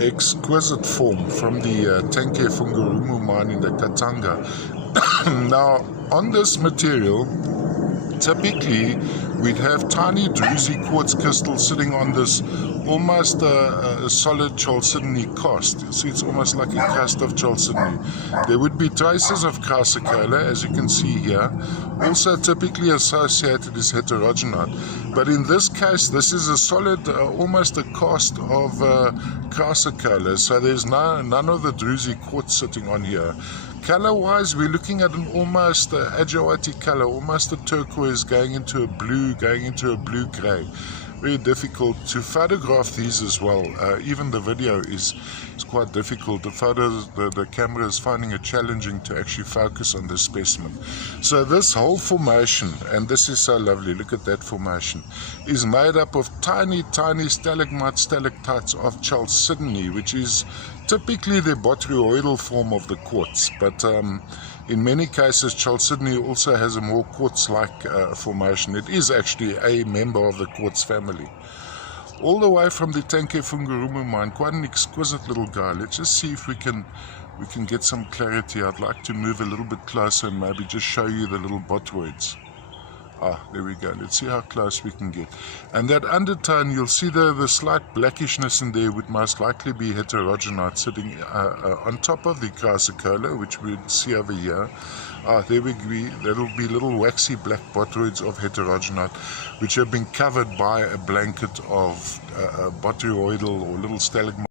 exquisite form from the Tenke Fungurumu mine in the Katanga. Now, on this material, typically we'd have tiny druzy quartz crystals sitting on this almost a solid chalcedony cast. You see, it's almost like a cast of chalcedony. There would be traces of chrysocolla, as you can see here. Also typically associated is heterogenite, but in this case this is a solid, almost a cast of chrysocolla, so there's none of the druzy quartz sitting on here. Color wise, we're looking at an almost agawati color, almost a turquoise going into a blue, going into a blue gray. Very difficult to photograph these as well. Even the video is quite difficult. The camera is finding it challenging to actually focus on this specimen. So this whole formation, and this is so lovely, look at that formation, is made up of tiny stalagmites, stalactites of chalcedony, which is typically the botryoidal form of the quartz, but in many cases chalcedony also has a more quartz-like formation. It is actually a member of the quartz family. All the way from the Tenke Fungurumu mine, quite an exquisite little guy. Let's just see if we can get some clarity. I'd like to move a little bit closer and maybe just show you the little botroids. There we go. Let's see how close we can get. And that undertone, you'll see the slight blackishness in there would most likely be heterogenite sitting on top of the chrysocolla, which we'd see over here. There we go. That'll be little waxy black botroids of heterogenite, which have been covered by a blanket of botryoidal or little stalagmites.